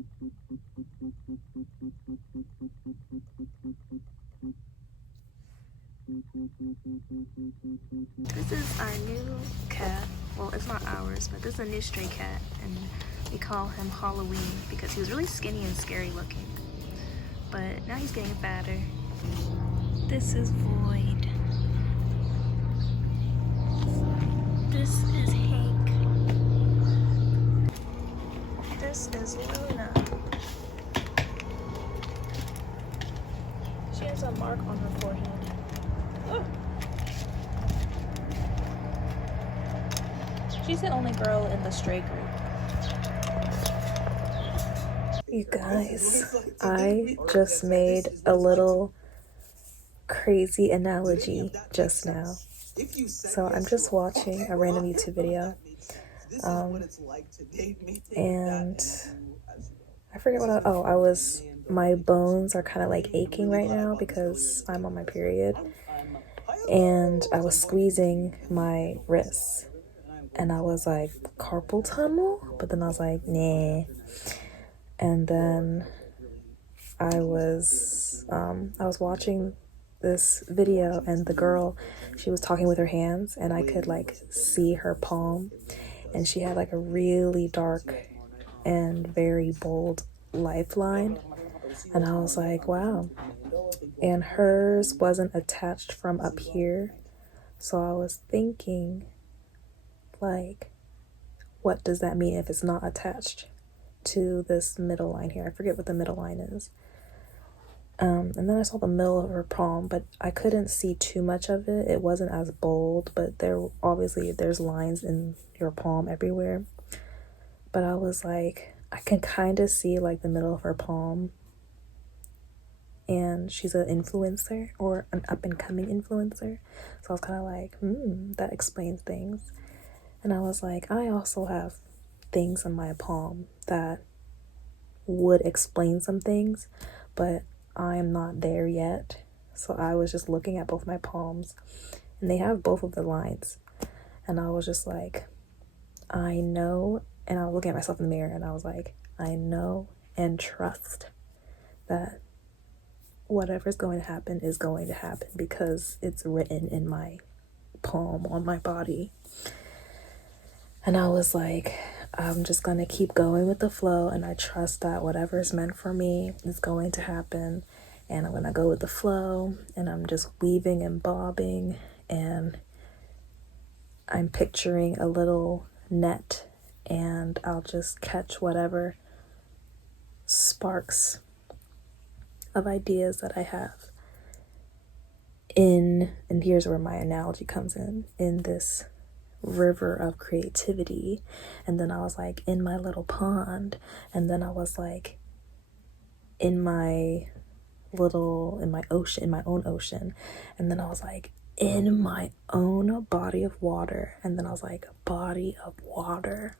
This is our new cat. Well, it's not ours, but this is a new stray cat, and we call him Halloween because he was really skinny and scary looking. But now he's getting fatter. This is Void. This is Hank. This is Luna. She has a mark on her forehead. Oh. She's the only girl in the stray group. You guys, I just made a little crazy analogy just now. So I'm just watching a random YouTube video. And I forget what my bones are kind of like aching right now because I'm on my period. And I was squeezing my wrists. And I was like, carpal tunnel? But then I was like, nah. And then I was watching this video, and the girl, she was talking with her hands, and I could like see her palm, and she had like a really dark and very bold lifeline. And I was like, wow. And hers wasn't attached from up here. So I was thinking, like, what does that mean if it's not attached to this middle line here? I forget what the middle line is. And then I saw the middle of her palm, but I couldn't see too much of it. It wasn't as bold, but there's lines in your palm everywhere. But I was like, I can kind of see like the middle of her palm. And she's an influencer, or an up-and-coming influencer. So I was kind of like, that explains things. And I was like, I also have things on my palm that would explain some things, but I'm not there yet. So I was just looking at both my palms, and they have both of the lines. And I was just like, I know. And I was looking at myself in the mirror, and I was like, I know and trust that whatever's going to happen is going to happen because it's written in my palm on my body. And I was like, I'm just going to keep going with the flow, and I trust that whatever is meant for me is going to happen. And I'm going to go with the flow, and I'm just weaving and bobbing, and I'm picturing a little net, and I'll just catch whatever sparks of ideas that I have and here's where my analogy comes in this river of creativity. And then I was like in my little pond, and then I was like in my ocean, in my own ocean, and then I was like in my own body of water, and then I was like, body of water.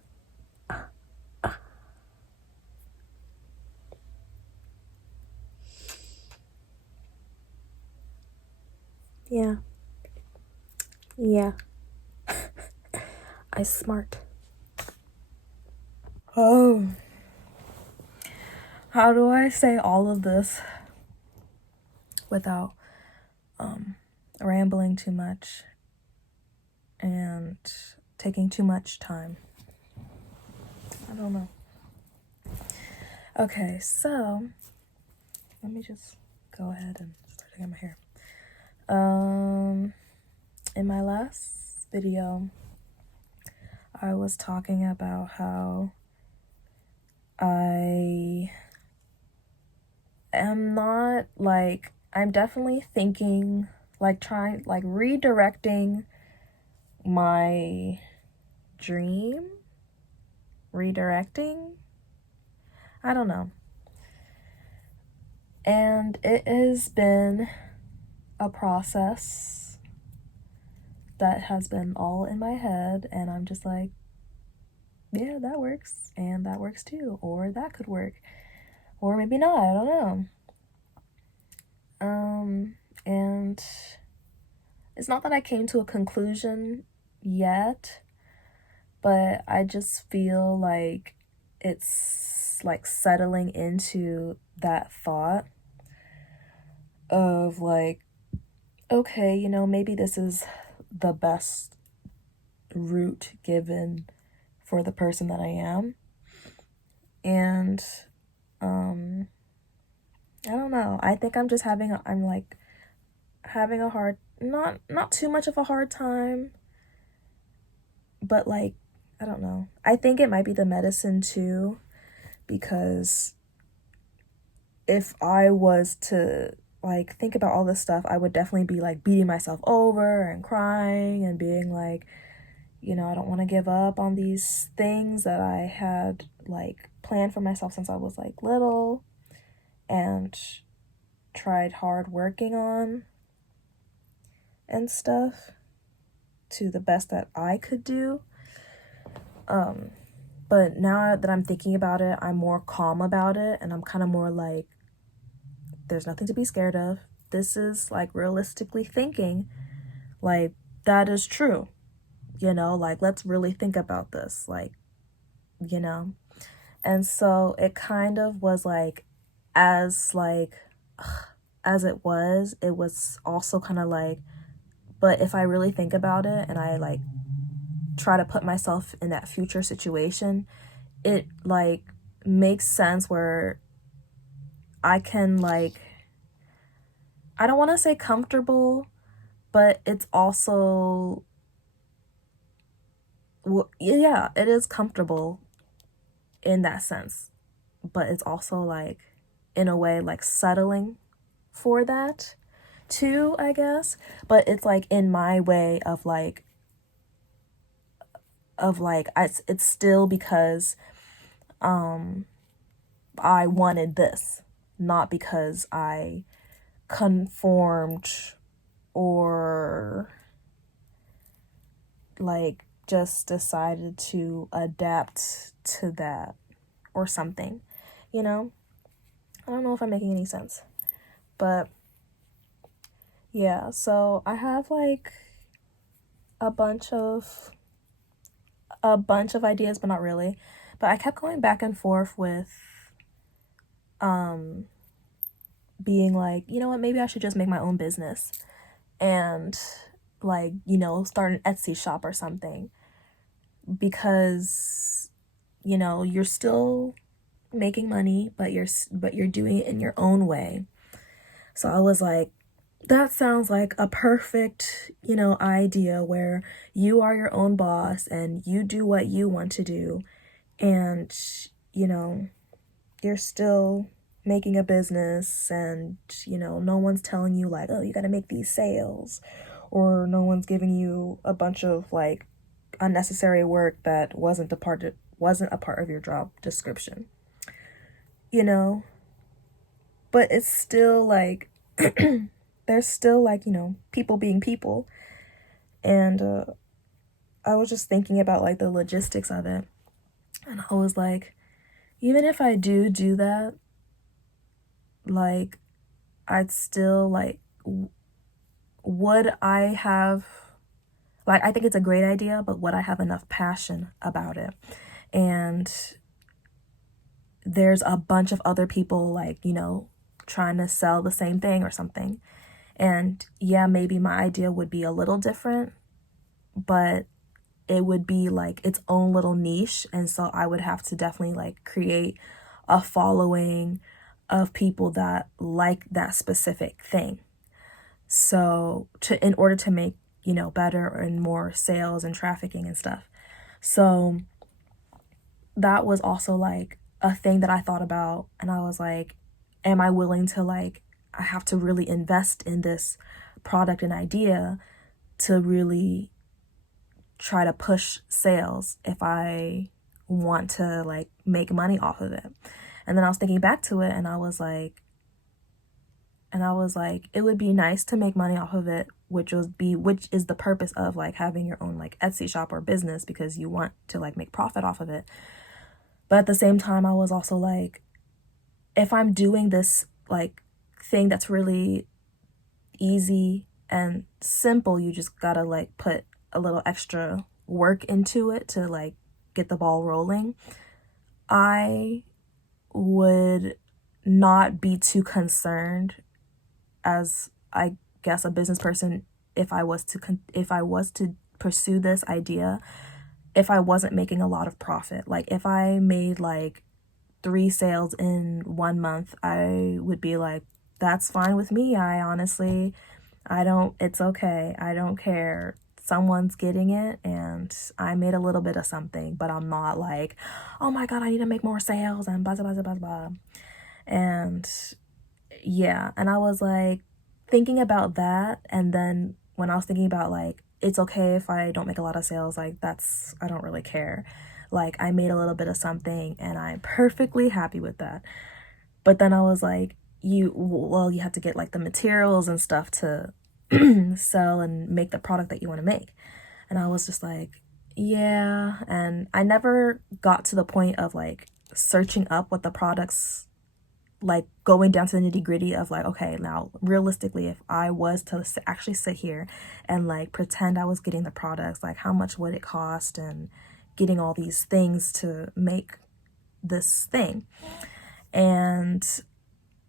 Yeah. I smart. Oh, how do I say all of this without rambling too much and taking too much time? I don't know. Okay, so let me just go ahead and start taking my hair. In my last video, I was talking about how I am not like, I'm definitely thinking, like trying, like redirecting my dream. Redirecting? I don't know. And it has been a process that has been all in my head, and I'm just like, yeah, that works, and that works too, or that could work, or maybe not, I don't know. And it's not that I came to a conclusion yet, but I just feel like it's like settling into that thought of like, okay, you know, maybe this is the best route given for the person that I am. And I don't know. I think I'm just having having a hard, not too much of a hard time, but like, I don't know. I think it might be the medicine too, because if I was to like think about all this stuff, I would definitely be like beating myself over and crying and being like, you know, I don't want to give up on these things that I had like planned for myself since I was like little and tried hard working on and stuff to the best that I could do. But now that I'm thinking about it, I'm more calm about it, and I'm kind of more like, there's nothing to be scared of. This is like realistically thinking, like, that is true. You know, like, let's really think about this, like, you know. And so it kind of was like, as like as it was also kind of like, but if I really think about it and I like try to put myself in that future situation, it like makes sense where I can like, I don't want to say comfortable, but it's also, yeah, it is comfortable in that sense, but it's also like, in a way, like settling for that too, I guess. But it's like in my way of like, it's still because I wanted this, not because I conformed or like just decided to adapt to that or something, you know? I don't know if I'm making any sense, but yeah, so I have like a bunch of ideas, but not really. But I kept going back and forth with being like, you know what, maybe I should just make my own business and like, you know, start an Etsy shop or something, because you know, you're still making money, but you're doing it in your own way. So I was like, that sounds like a perfect, you know, idea where you are your own boss and you do what you want to do, and you know, you're still making a business, and you know, no one's telling you like, oh, you got to make these sales, or no one's giving you a bunch of like unnecessary work that wasn't a part of your job description, you know. But it's still like there's still like, you know, people being people. And I was just thinking about like the logistics of it, and I was like, even if I do that, like, I'd still like, would I have, like, I think it's a great idea, but would I have enough passion about it? And there's a bunch of other people like, you know, trying to sell the same thing or something. And yeah, maybe my idea would be a little different, but it would be like its own little niche. And so I would have to definitely like create a following of people that like that specific thing. So in order to make, you know, better and more sales and trafficking and stuff. So that was also like a thing that I thought about, and I was like, am I willing to like, I have to really invest in this product and idea to really try to push sales if I want to like make money off of it. And then I was thinking back to it, and I was like, it would be nice to make money off of it, which is the purpose of like having your own like Etsy shop or business, because you want to like make profit off of it. But at the same time, I was also like, if I'm doing this like thing that's really easy and simple, you just gotta like put a little extra work into it to like get the ball rolling. I would not be too concerned as, I guess, a business person if I was to pursue this idea, if I wasn't making a lot of profit. Like if I made like 3 sales in 1 month, I would be like, that's fine with me. It's okay. I don't care. Someone's getting it and I made a little bit of something, but I'm not like, oh my God, I need to make more sales and blah, blah, blah, blah, blah. And yeah, and I was like thinking about that. And then when I was thinking about like, it's okay if I don't make a lot of sales, like I don't really care. Like I made a little bit of something and I'm perfectly happy with that. But then I was like, you have to get like the materials and stuff to sell and make the product that you want to make. And I was just like, yeah. And I never got to the point of like searching up what the products, like going down to the nitty gritty of like, okay, now realistically, if I was to actually sit here and like pretend I was getting the products, like how much would it cost and getting all these things to make this thing. And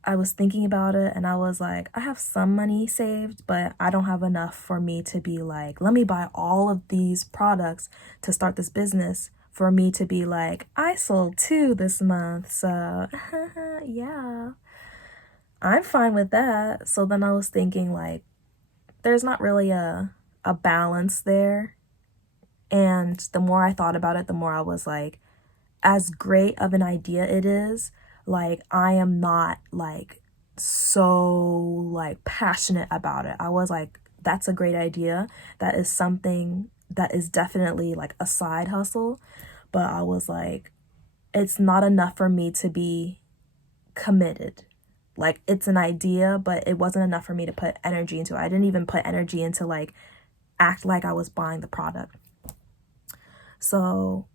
I was thinking about it and I was like, I have some money saved, but I don't have enough for me to be like, let me buy all of these products to start this business, for me to be like, I sold 2 this month. So yeah, I'm fine with that. So then I was thinking like, there's not really a balance there. And the more I thought about it, the more I was like, as great of an idea it is, like I am not like so like passionate about it. I was like, that's a great idea. That is something that is definitely like a side hustle. But I was like, it's not enough for me to be committed. Like it's an idea, but it wasn't enough for me to put energy into it. I didn't even put energy into like act like I was buying the product. So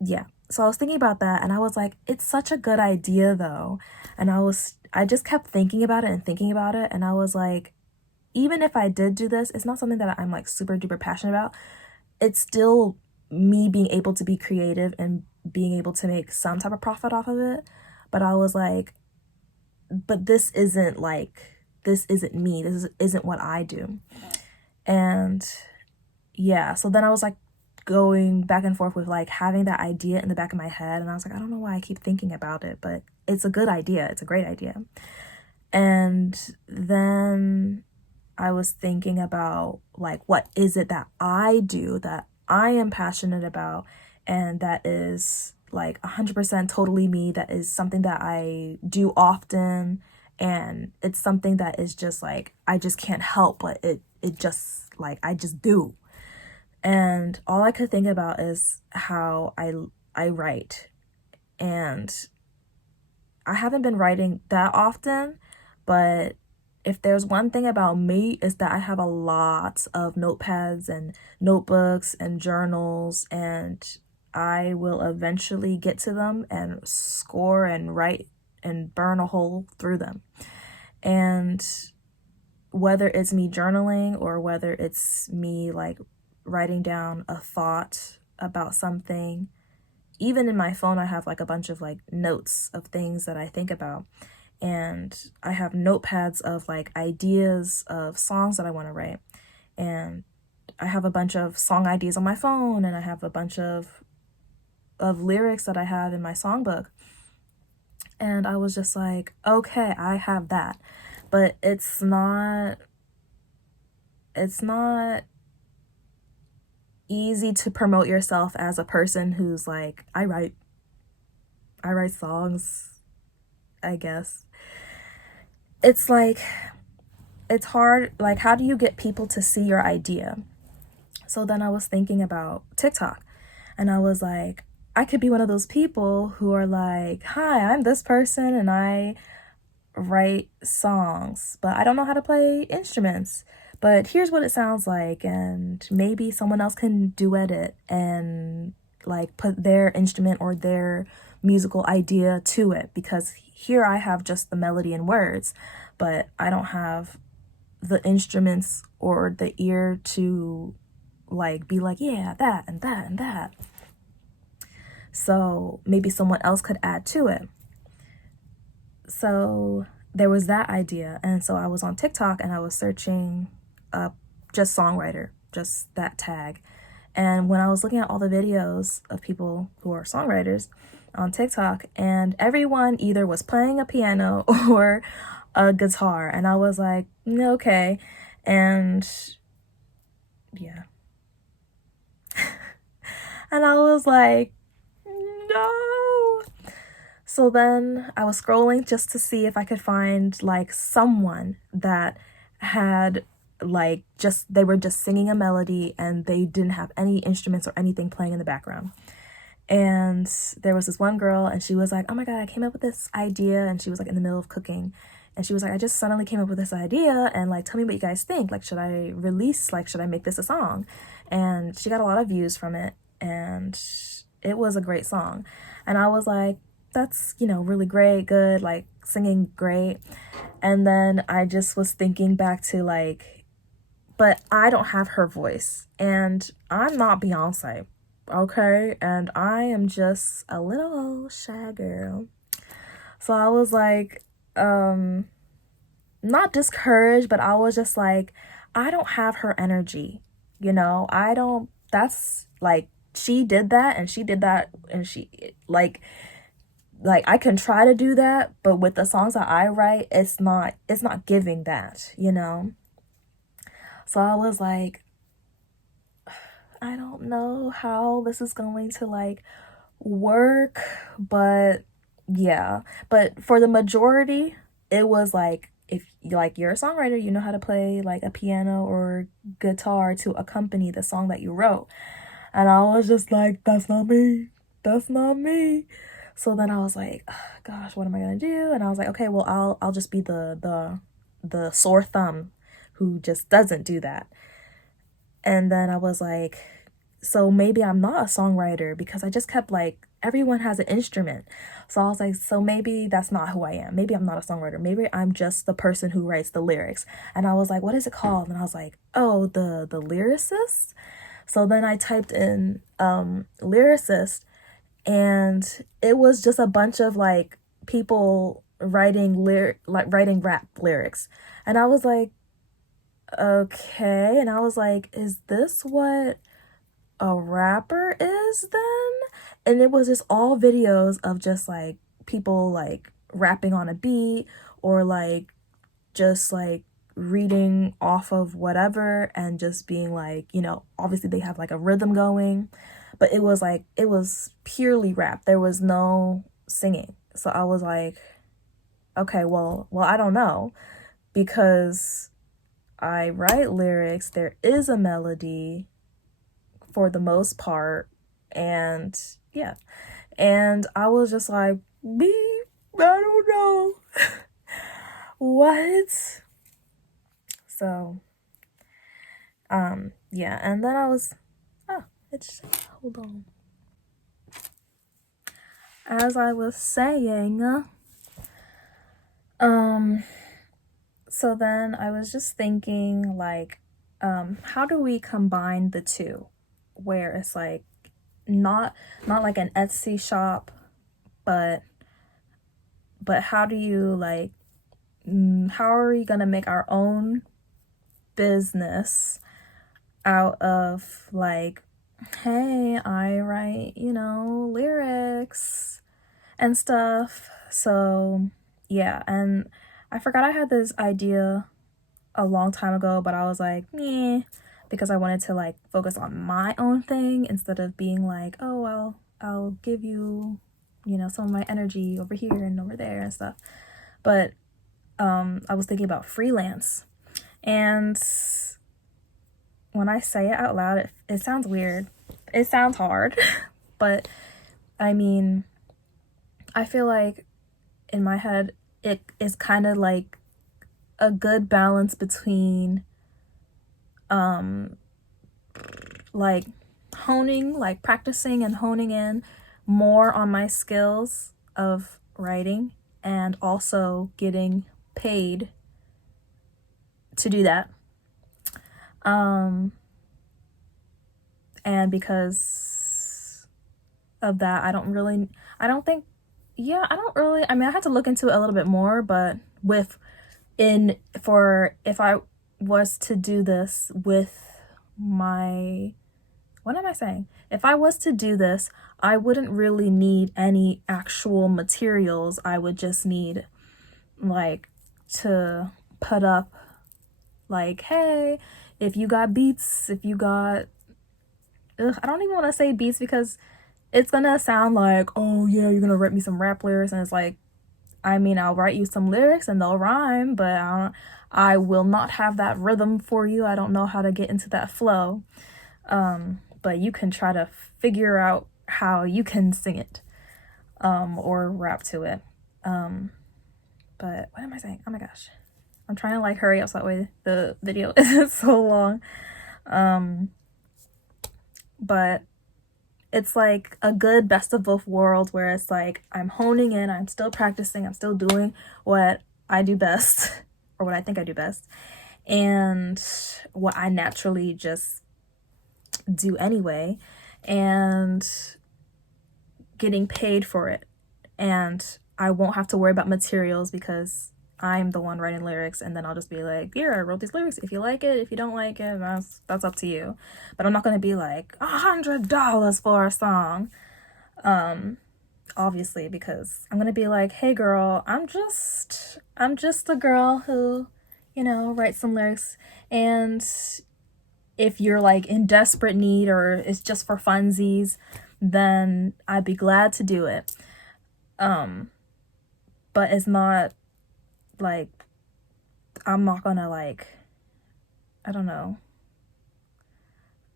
yeah. So I was thinking about that and I was like, it's such a good idea though. And I just kept thinking about it and thinking about it. And I was like, even if I did do this, it's not something that I'm like super duper passionate about. It's still me being able to be creative and being able to make some type of profit off of it. But I was like, but this isn't me. This isn't what I do. And yeah, so then I was like, going back and forth with like having that idea in the back of my head, and I was like, I don't know why I keep thinking about it, but it's a good idea. It's a great idea. And then I was thinking about like, what is it that I do that I am passionate about and that is like 100% totally me, that is something that I do often, and it's something that is just like, I just can't help but it just like, I just do. And all I could think about is how I write. And I haven't been writing that often, but if there's one thing about me, is that I have a lot of notepads and notebooks and journals, and I will eventually get to them and score and write and burn a hole through them. And whether it's me journaling or whether it's me like writing down a thought about something, even in my phone I have like a bunch of like notes of things that I think about, and I have notepads of like ideas of songs that I want to write, and I have a bunch of song ideas on my phone, and I have a bunch of lyrics that I have in my songbook. And I was just like, okay, I have that, but it's not easy to promote yourself as a person who's like, I write songs, I guess. It's like, it's hard. Like, how do you get people to see your idea? So then I was thinking about TikTok, and I was like, I could be one of those people who are like, hi, I'm this person and I write songs, but I don't know how to play instruments. But here's what it sounds like, and maybe someone else can duet it and like put their instrument or their musical idea to it, because here I have just the melody and words, but I don't have the instruments or the ear to like be like, yeah, that and that and that. So maybe someone else could add to it. so there was that idea. And so I was on TikTok and I was searching up just songwriter, just that tag. And when I was looking at all the videos of people who are songwriters on TikTok, and everyone either was playing a piano or a guitar, and I was like, okay. And yeah. And I was like, no. So then I was scrolling just to see if I could find like someone that had like they were just singing a melody and they didn't have any instruments or anything playing in the background. And there was this one girl and she was like, oh my God, I came up with this idea. And she was like in the middle of cooking. And she was like, I just suddenly came up with this idea and like, tell me what you guys think. Like, should I make this a song? And she got a lot of views from it. And it was a great song. And I was like, that's, really great, good, like singing great. And then I just was thinking back to like, but I don't have her voice and I'm not Beyonce. Okay, and I am just a little old shy girl. So I was like, not discouraged, but I was just like, I don't have her energy, I don't, that's like, she did that and she did that and she, like I can try to do that, but with the songs that I write, it's not giving that, So I was like, I don't know how this is going to like work, but yeah. But for the majority, it was like, if like you're a songwriter, you know how to play like a piano or guitar to accompany the song that you wrote. And I was just like, that's not me. That's not me. So then I was like, oh, gosh, what am I gonna do? And I was like, okay, well, I'll just be the sore thumb who just doesn't do that. And then I was like, so maybe I'm not a songwriter, because I just kept like, everyone has an instrument. So I was like, so maybe that's not who I am. Maybe I'm not a songwriter. Maybe I'm just the person who writes the lyrics. And I was like, what is it called? And I was like, oh, the lyricist. So then I typed in lyricist, and it was just a bunch of like people writing rap lyrics. And I was like, okay. And I was like, is this what a rapper is then? And it was just all videos of just like people like rapping on a beat, or like just like reading off of whatever and just being like, obviously they have like a rhythm going, but it was purely rap. There was no singing. So I was like, okay, well, I don't know, because I write lyrics, there is a melody for the most part, and yeah. And I was just like, I don't know. What? So, yeah, and then I was, hold on. As I was saying, so then I was just thinking like, how do we combine the two, where it's like not like an Etsy shop, but how do you like, how are we gonna make our own business out of like, hey, I write, lyrics and stuff. So yeah, and I forgot I had this idea a long time ago, but I was like, meh, because I wanted to like focus on my own thing instead of being like, oh, I'll give you, some of my energy over here and over there and stuff. But I was thinking about freelance, and when I say it out loud, it sounds weird. It sounds hard, but I mean, I feel like in my head, it is kind of like a good balance between like practicing and honing in more on my skills of writing, and also getting paid to do that. And because of that, I don't think yeah, I don't really, I mean, I had to look into it a little bit more, but if I was to do this with my, what am I saying? If I was to do this, I wouldn't really need any actual materials. I would just need like to put up like, hey, if you got beats, if you got, I don't even want to say beats because it's gonna sound like, oh yeah, you're gonna write me some rap lyrics, and it's like, I mean, I'll write you some lyrics and they'll rhyme, but I will not have that rhythm for you. I don't know how to get into that flow. But you can try to figure out how you can sing it, or rap to it. But what am I saying? Oh my gosh. I'm trying to like hurry up so that way the video isn't so long. But it's like a good best of both worlds where it's like I'm honing in, I'm still practicing, I'm still doing what I do best or what I think I do best, and what I naturally just do anyway, and getting paid for it. And I won't have to worry about materials because I'm the one writing lyrics, and then I'll just be like, here, I wrote these lyrics. If you like it, if you don't like it, that's up to you. But I'm not gonna be like $100 for a song. Obviously, because I'm gonna be like, hey girl, I'm just a girl who, writes some lyrics, and if you're like in desperate need or it's just for funsies, then I'd be glad to do it. But it's not like, I'm not gonna like, I don't know,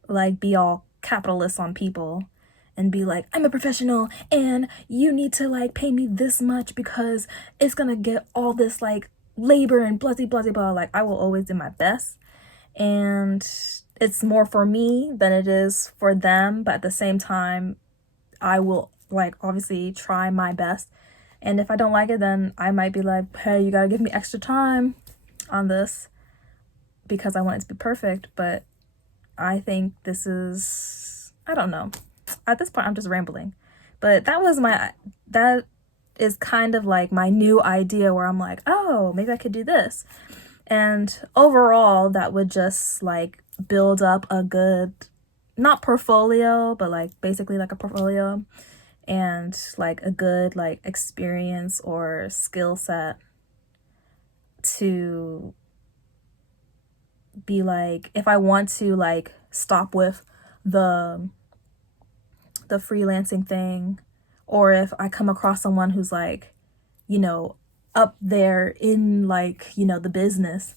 like be all capitalist on people and be like, I'm a professional and you need to like pay me this much because it's gonna get all this like labor and blah blah blah. Like, I will always do my best, and it's more for me than it is for them, but at the same time I will like obviously try my best. And if I don't like it, then I might be like, hey, you gotta give me extra time on this because I want it to be perfect. But I think this is, I don't know. At this point, I'm just rambling. But that is kind of like my new idea where I'm like, oh, maybe I could do this. And overall, that would just like build up a good, not portfolio, but like basically like a portfolio, and like a good like experience or skill set to be like, if I want to like stop with the freelancing thing, or if I come across someone who's like, up there in like, the business,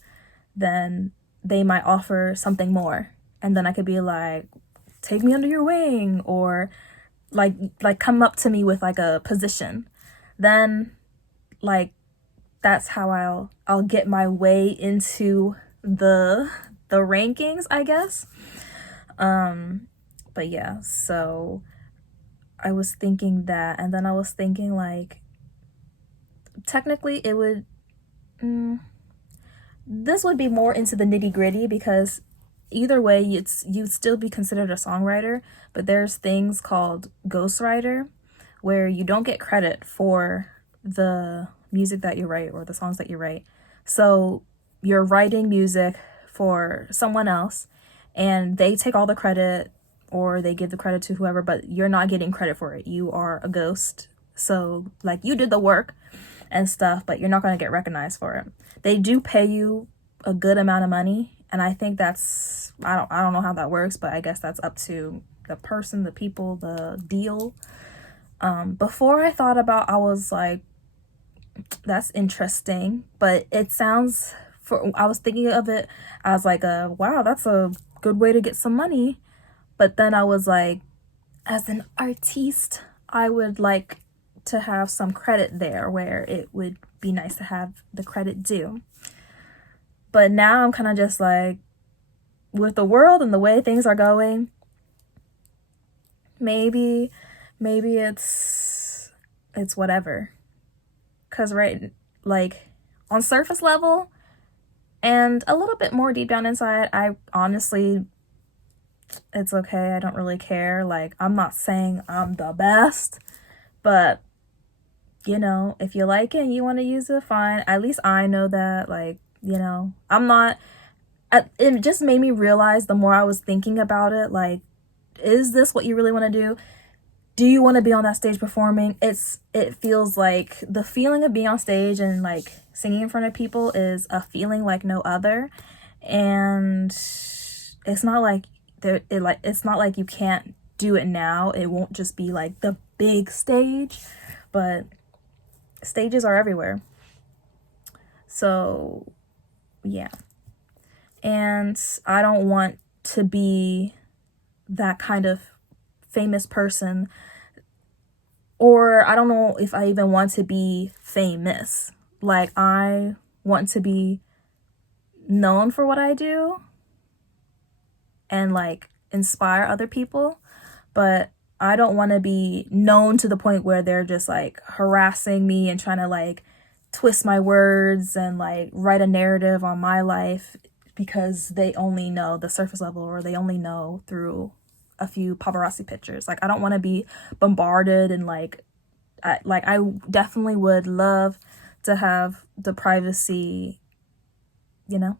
then they might offer something more, and then I could be like, take me under your wing, or like come up to me with like a position. Then like that's how I'll get my way into the rankings, I guess. But yeah, so I was thinking that, and then I was thinking like, technically it would, this would be more into the nitty gritty, because either way you'd still be considered a songwriter, but there's things called ghostwriter where you don't get credit for the music that you write or the songs that you write. So you're writing music for someone else and they take all the credit, or they give the credit to whoever, but you're not getting credit for it. You are a ghost. So like, you did the work and stuff, but you're not going to get recognized for it. They do pay you a good amount of money, and I think that's, I don't know how that works, but I guess that's up to the person, the people, the deal. Before I thought about, I was like, that's interesting, but it sounds, I was thinking of it as like wow, that's a good way to get some money. But then I was like, as an artiste, I would like to have some credit there, where it would be nice to have the credit due. But now I'm kind of just like, with the world and the way things are going, maybe it's whatever. Because right, like on surface level and a little bit more deep down inside, I honestly, it's okay. I don't really care. Like, I'm not saying I'm the best, but you know, if you like it and you want to use it, fine. At least I know that, like, you know, I'm not, it just made me realize the more I was thinking about it, like, is this what you really want to do? Do you want to be on that stage performing? It feels like the feeling of being on stage and like singing in front of people is a feeling like no other. And it's not like it's not like you can't do it now. It won't just be like the big stage, but stages are everywhere. So yeah. And I don't want to be that kind of famous person, or I don't know if I even want to be famous. Like, I want to be known for what I do and like inspire other people, but I don't want to be known to the point where they're just like harassing me and trying to like twist my words and like write a narrative on my life because they only know the surface level, or they only know through a few paparazzi pictures. Like, I don't want to be bombarded, and like I definitely would love to have the privacy, you know?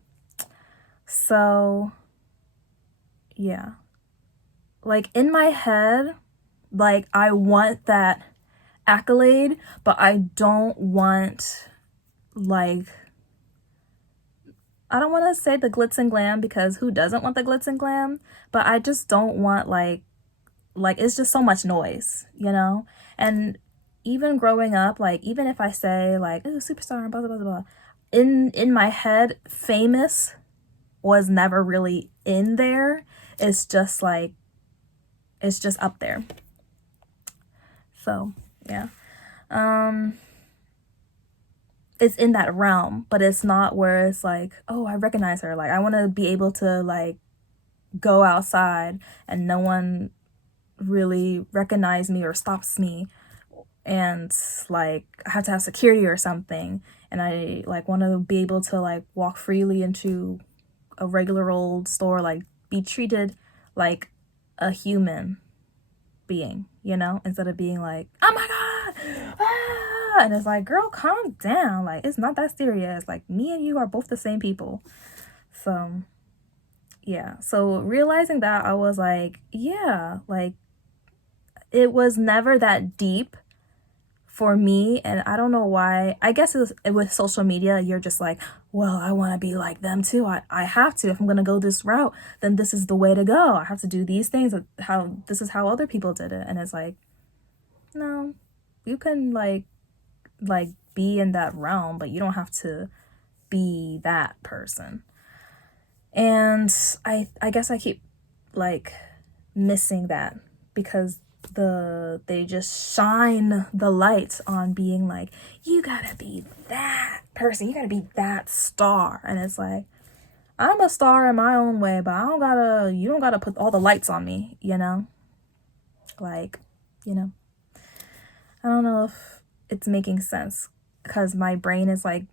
So yeah, like in my head, like I want that accolade, but I don't want, like, I don't want to say the glitz and glam, because who doesn't want the glitz and glam? But I just don't want like it's just so much noise, you know? And even growing up, like even if I say like, oh, superstar and blah blah blah blah, in my head, famous was never really in there. It's just like, it's just up there. So yeah. It's in that realm, but it's not where it's like, oh, I recognize her. Like, I want to be able to like go outside and no one really recognize me or stops me, and like I have to have security or something, and I like want to be able to like walk freely into a regular old store, like be treated like a human being, you know, instead of being like, oh my god, ah! And it's like, girl, calm down, like it's not that serious, like me and you are both the same people. So yeah, so realizing that, I was like, yeah, like it was never that deep for me. And I don't know why. I guess with social media, you're just like, well, I want to be like them too. I have to. If I'm going to go this route, then this is the way to go. I have to do these things. This is how other people did it. And it's like, no, you can like be in that realm, but you don't have to be that person. And I guess I keep like missing that, because they just shine the light on being like, you gotta be that person, you gotta be that star. And it's like, I'm a star in my own way, but you don't gotta put all the lights on me, you know? Like, you know, I don't know if it's making sense, because my brain is like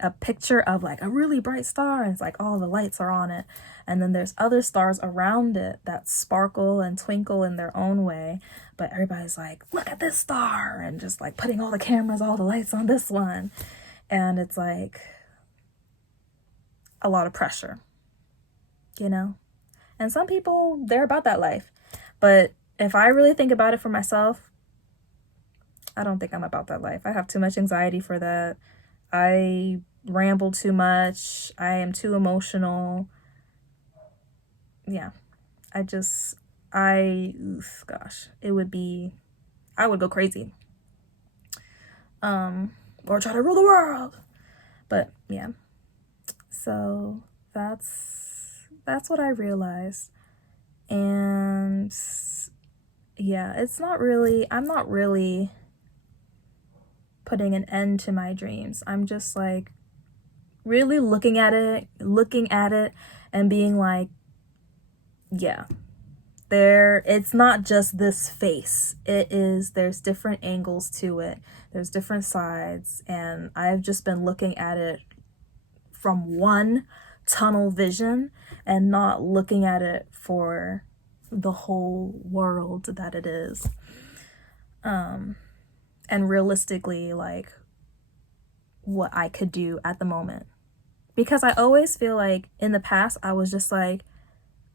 a picture of like a really bright star, and it's like all the lights are on it, and then there's other stars around it that sparkle and twinkle in their own way, but everybody's like, look at this star, and just like putting all the cameras, all the lights on this one. And it's like a lot of pressure, you know? And some people, they're about that life, but if I really think about it for myself, I don't think I'm about that life. I have too much anxiety for that. I ramble too much. I am too emotional. Yeah. Gosh, I would go crazy. Or try to rule the world. But yeah. So that's what I realized. And yeah, I'm not really putting an end to my dreams. I'm just like really looking at it and being like, yeah, it's not just this face. There's different angles to it. There's different sides, and I've just been looking at it from one tunnel vision and not looking at it for the whole world that it is. and realistically like what I could do at the moment. Because I always feel like in the past I was just like,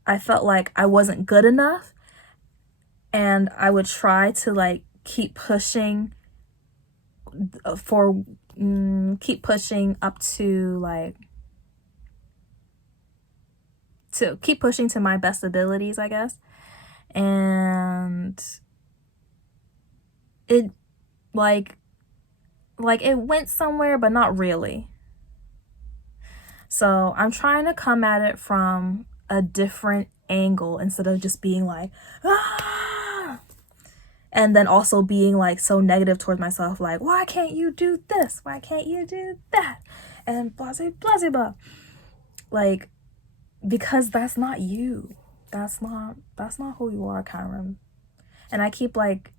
I felt like I wasn't good enough, and I would try to like keep pushing up to like to keep pushing to my best abilities, I guess. And it like it went somewhere, but not really. So I'm trying to come at it from a different angle instead of just being like, ah! And then also being like so negative towards myself, like, why can't you do this? Why can't you do that? And blah, blah, blah, blah. Like, because that's not you. That's not who you are, Cameron. And I keep like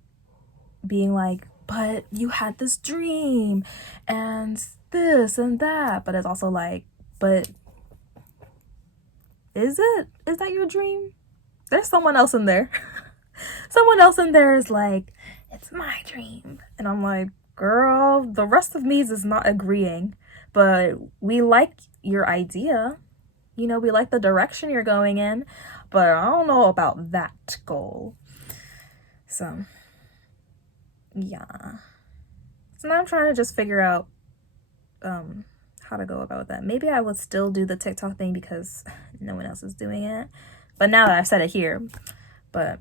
being like, but you had this dream and this and that. But it's also like, but is that your dream? There's someone else in there. Someone else in there is like, it's my dream. And I'm like, girl, the rest of me is not agreeing, but we like your idea. You know, we like the direction you're going in, but I don't know about that goal. So, yeah. So now I'm trying to just figure out how to go about that. Maybe I would still do the TikTok thing because no one else is doing it. But now that I've said it here, but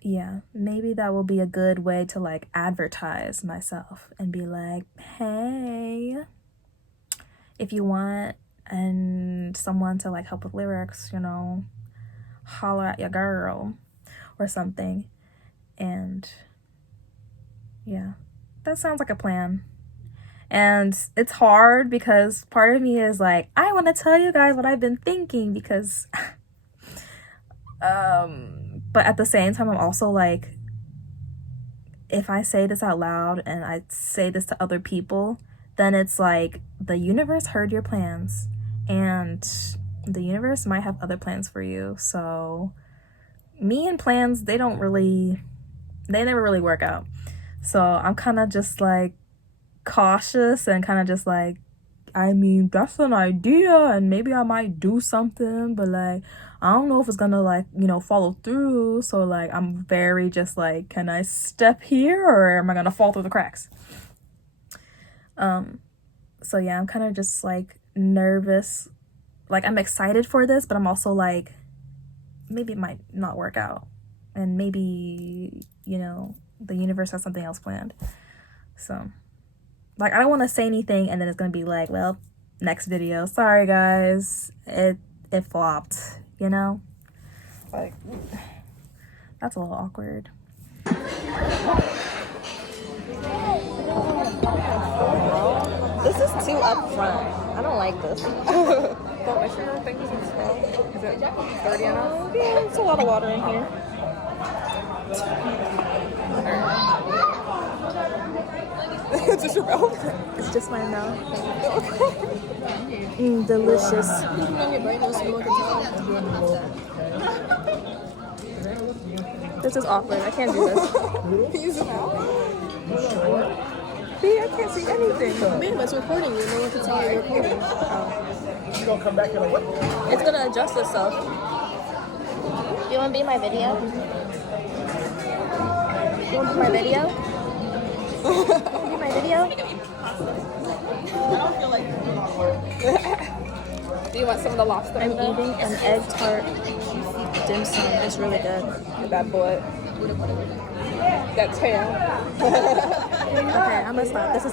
yeah, maybe that will be a good way to like advertise myself and be like, hey, if you want and someone to like help with lyrics, you know, holler at your girl or something. And yeah, that sounds like a plan. And it's hard because part of me is like, I want to tell you guys what I've been thinking because but at the same time I'm also like, if I say this out loud and I say this to other people, then it's like the universe heard your plans and the universe might have other plans for you. So me and plans, they never really work out. So I'm kind of just like cautious and kind of just like, I mean, that's an idea and maybe I might do something, but like I don't know if it's gonna like, you know, follow through. So like I'm very just like, can I step here or am I gonna fall through the cracks? So yeah, I'm kind of just like nervous. Like I'm excited for this, but I'm also like, maybe it might not work out, and maybe, you know, the universe has something else planned. So like I don't want to say anything and then it's gonna be like, well, next video, sorry guys, it flopped, you know? Like, that's a little awkward. This is too upfront. I don't like this. Don't make sure your thing isn't small. Is it dirty enough? Yeah, it's a lot of water in here. It's just your mouth. It's just my mouth. Delicious. Put it on your brain so no one can tell. This is awkward. I can't do this. Use it out. See, I can't see anything. Man, it's recording you. No one can tell you're recording. You gonna come back here like what? It's gonna adjust itself. You wanna be in my video? You wanna be my video? You wanna be my video? I don't feel like do you want some of the lobster? I'm eating an egg tart dim sum. It's really good. That butt. That tail. Okay, I'm gonna stop. This is